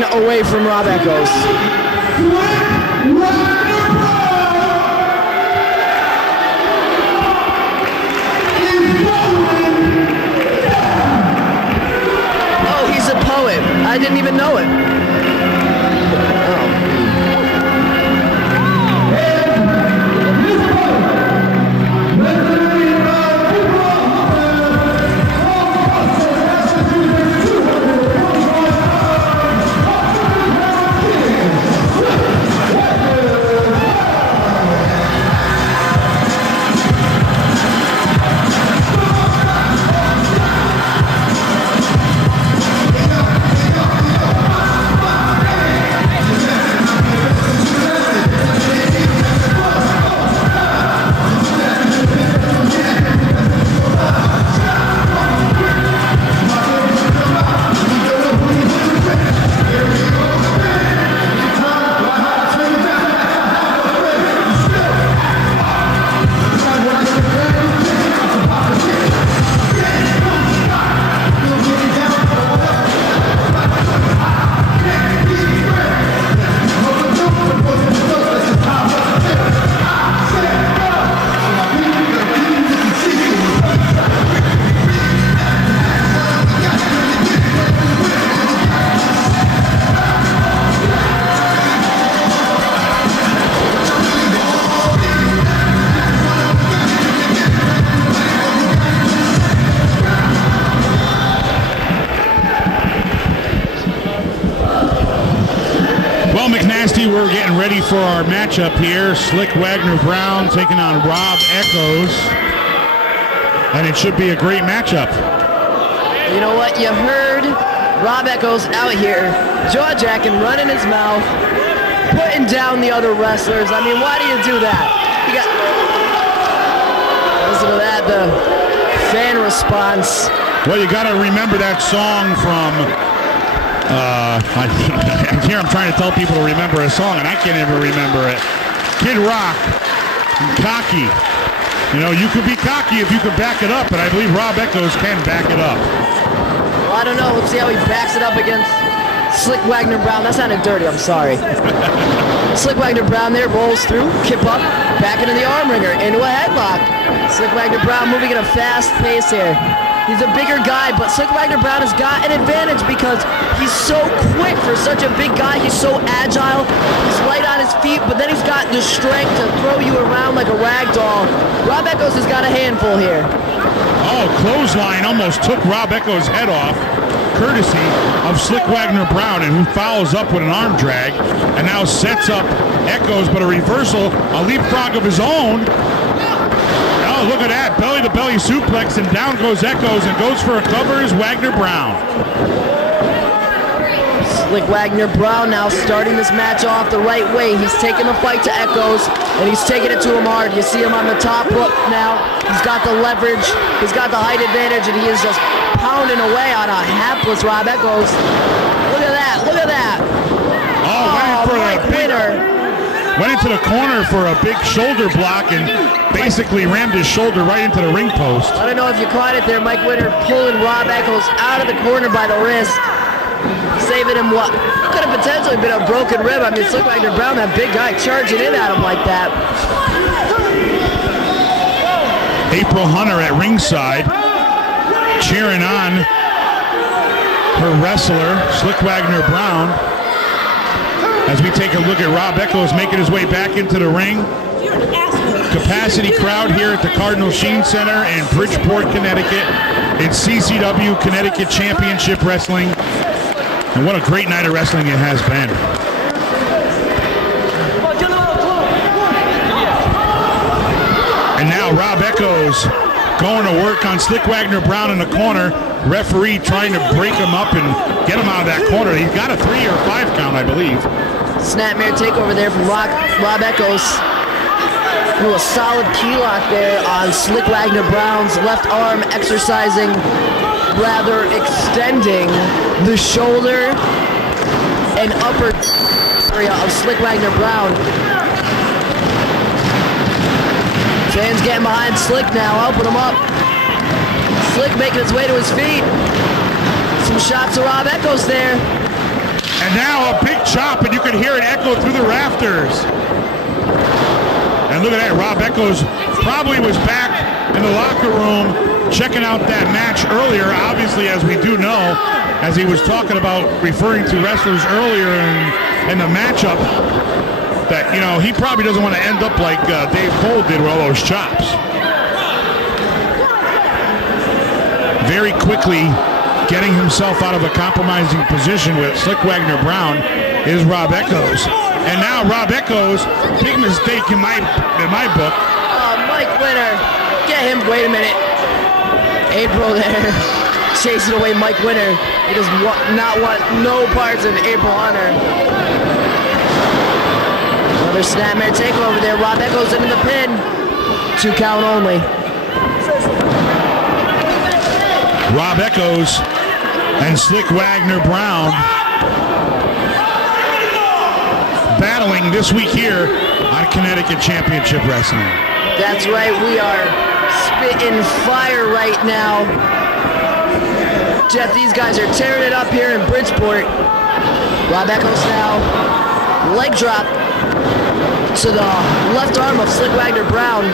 lane away from Rob Eckos. Oh, he's a poet. I didn't even know it. We're getting ready for our matchup here. Slyck Wagner Brown taking on Rob Eckos. And it should be a great matchup. You know what? You heard Rob Eckos out here, jaw-jacking, running his mouth, putting down the other wrestlers. I mean, why do you do that? You got... Listen to that, the fan response. Well, you got to remember that song from... here I'm trying to tell people to remember a song, and I can't even remember it. Kid Rock, Cocky. You know, you could be cocky if you could back it up, and I believe Rob Eckos can back it up. Well, I don't know. Let's see how he backs it up against Slyck Wagner Brown. That sounded dirty. I'm sorry. Slyck Wagner Brown there rolls through, kip up, back into the arm wringer, into a headlock. Slyck Wagner Brown moving at a fast pace here. He's a bigger guy, but Slyck Wagner Brown has got an advantage because he's so quick for such a big guy. He's so agile. He's light on his feet, but then he's got the strength to throw you around like a rag doll. Rob Eckos has got a handful here. Oh, clothesline almost took Rob Eckos' head off, courtesy of Slyck Wagner Brown, and who follows up with an arm drag and now sets up Eckos, but a reversal, a leapfrog of his own. Oh, look at that, belly-to-belly suplex, and down goes Eckos, and goes for a cover is Wagner Brown. Slyck Wagner Brown now starting this match off the right way. He's taking the fight to Eckos, and he's taking it to him hard. You see him on the top rope now. He's got the leverage, he's got the height advantage, and he is just pounding away on a hapless Rob Eckos. Look at that, look at that. Mike Winner. Went into the corner for a big shoulder block and basically rammed his shoulder right into the ring post. I don't know if you caught it there. Mike Winner pulling Rob Eckos out of the corner by the wrist, saving him what could have potentially been a broken rib. I mean, Slyck Wagner Brown, that big guy, charging in at him like that. April Hunter at ringside, cheering on her wrestler, Slyck Wagner Brown. As we take a look at Rob Eckos making his way back into the ring. Capacity crowd here at the Cardinal Sheen Center in Bridgeport, Connecticut. It's CCW Connecticut Championship Wrestling. And what a great night of wrestling it has been. And now Rob Eckos going to work on Slyck Wagner Brown in the corner. Referee trying to break him up and get him out of that corner. He's got a 3 or 5 count, I believe. Snapmare takeover there from Rob Eckos. A solid key lock there on Slyck Wagner Brown's left arm, exercising, rather extending the shoulder and upper area of Slyck Wagner Brown. Fans getting behind Slyck now, helping him up. Slyck making his way to his feet. Some shots of Rob Eckos there. And now a big chop, and you could hear it echo through the rafters. And look at that, Rob Eckos probably was back in the locker room checking out that match earlier, obviously, as we do know, as he was talking about referring to wrestlers earlier in the matchup, that, you know, he probably doesn't want to end up like Dave Cole did with all those chops. Very quickly getting himself out of a compromising position with Slyck Wagner Brown is Rob Eckos. And now Rob Eckos, big mistake in my book. Mike Winner, get him, wait a minute. April there, chasing away Mike Winner. He does not want no parts of April Hunter. Another snapmare takeover there. Rob Eckos into the pin. 2 count only. Rob Eckos and Slyck Wagner Brown battling this week here on Connecticut Championship Wrestling. That's right, we are spitting fire right now. Jeff, these guys are tearing it up here in Bridgeport. Rob Eckos now, leg drop to the left arm of Slyck Wagner Brown.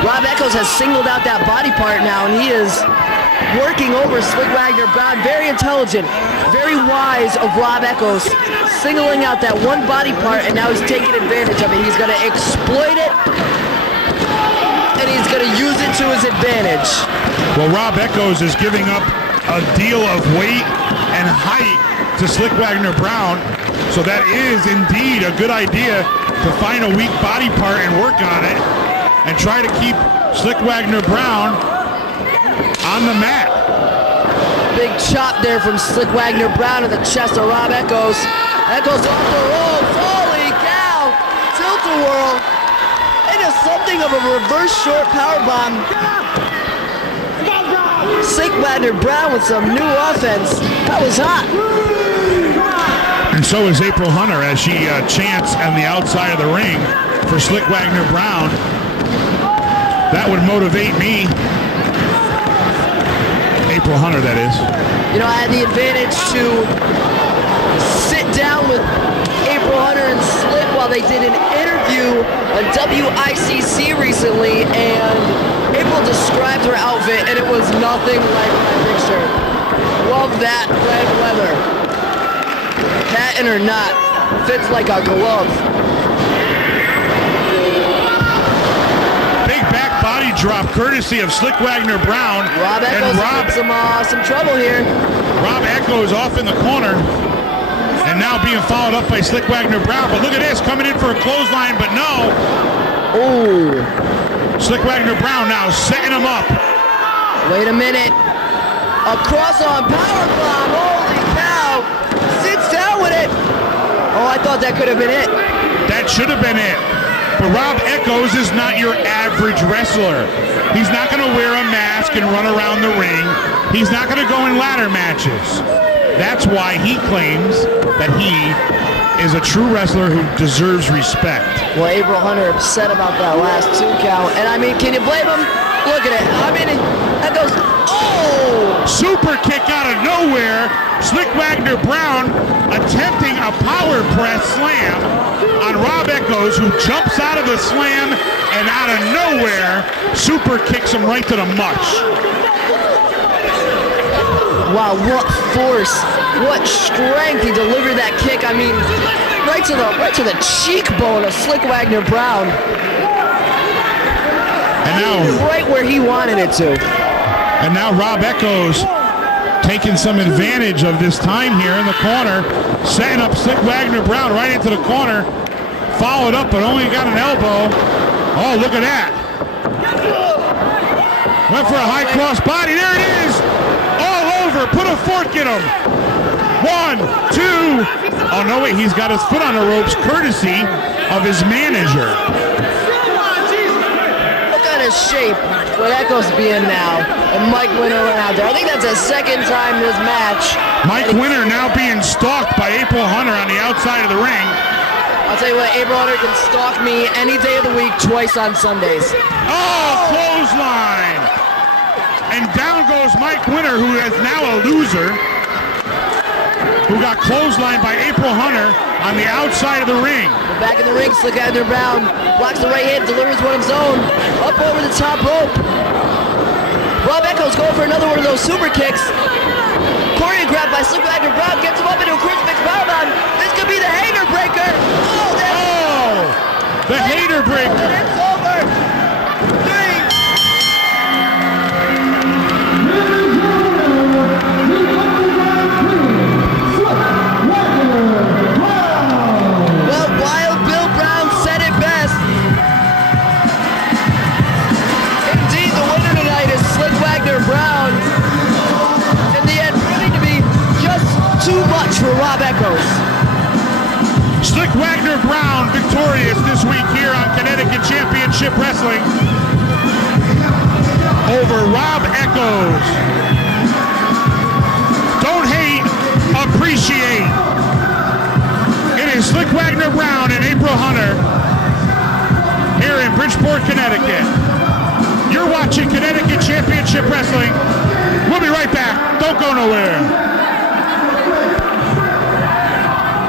Rob Eckos has singled out that body part now, and he is working over Slyck Wagner Brown. Very intelligent, very wise of Rob Eckos, singling out that one body part, and now he's taking advantage of it. He's going to exploit it, and he's going to use it to his advantage. Well, Rob Eckos is giving up a deal of weight and height to Slyck Wagner Brown, so that is indeed a good idea to find a weak body part and work on it and try to keep Slyck Wagner Brown on the mat. Big chop there from Slyck Wagner Brown in the chest of Rob Eckos. Eckos off the roll, holy cow! Tilt-a-whirl into something of a reverse short powerbomb. Slyck Wagner Brown with some new offense. That was hot. And so is April Hunter as she chants on the outside of the ring for Slyck Wagner Brown. That would motivate me. April Hunter, that is. You know, I had the advantage to sit down with April Hunter and Slyck while they did an interview on WICC recently, and April described her outfit, and it was nothing like my picture. Love that red leather. Patent or not, fits like a glove. Body drop courtesy of Slyck Wagner Brown. Rob Eckos in some trouble here. Rob Eckos off in the corner. And now being followed up by Slyck Wagner Brown. But look at this, coming in for a clothesline, but no. Oh. Slyck Wagner Brown now setting him up. Wait a minute. A cross-arm powerbomb. Holy cow. Sits down with it. Oh, I thought that could have been it. That should have been it. But Rob Eckos is not your average wrestler. He's not going to wear a mask and run around the ring. He's not going to go in ladder matches. That's why he claims that he is a true wrestler who deserves respect. Well, April Hunter upset about that last 2 count. And I mean, can you blame him? Look at it. I mean, Eckos, oh! Super kick out of nowhere. Slyck Wagner Brown attempting a power press slam on Rob Eckos, who jumps out of the slam and out of nowhere super kicks him right to the much. Wow, what force, what strength he delivered that kick. I mean, right to the cheekbone of Slyck Wagner Brown. And now right where he wanted it to. And now Rob Eckos taking some advantage of this time here in the corner, setting up Slyck Wagner Brown right into the corner. Followed up, but only got an elbow. Oh, look at that. Went for a high cross body. There it is. All over. Put a fork in him. 1, 2. Oh, no, wait. He's got his foot on the ropes courtesy of his manager. Look at his shape. What Eckos being now. And Mike Winner went out there. I think that's the second time this match. Mike Winner now being stalked by April Hunter on the outside of the ring. I'll tell you what, April Hunter can stalk me any day of the week, twice on Sundays. Oh, clothesline! And down goes Mike Winner, who is now a loser. who got clotheslined by April Hunter on the outside of the ring. Back in the ring, Slyck Wagner Brown blocks the right hand, delivers one of his own, up over the top rope. Rob Eckos going for another one of those super kicks. Choreographed by Slyck Wagner Brown, gets him up into a crucifix powerbomb. This could be the hater breaker. The hater breaker. And it's over. 3. Well, Wild Bill Brown said it best. Indeed, the winner tonight is Slyck Wagner Brown. In the end, proving to be just too much for Rob Eckos. Slyck Wagner Brown victorious this week here on Connecticut Championship Wrestling over Rob Eckos. Don't hate, appreciate. It is Slyck Wagner Brown and April Hunter here in Bridgeport, Connecticut. You're watching Connecticut Championship Wrestling. We'll be right back. Don't go nowhere.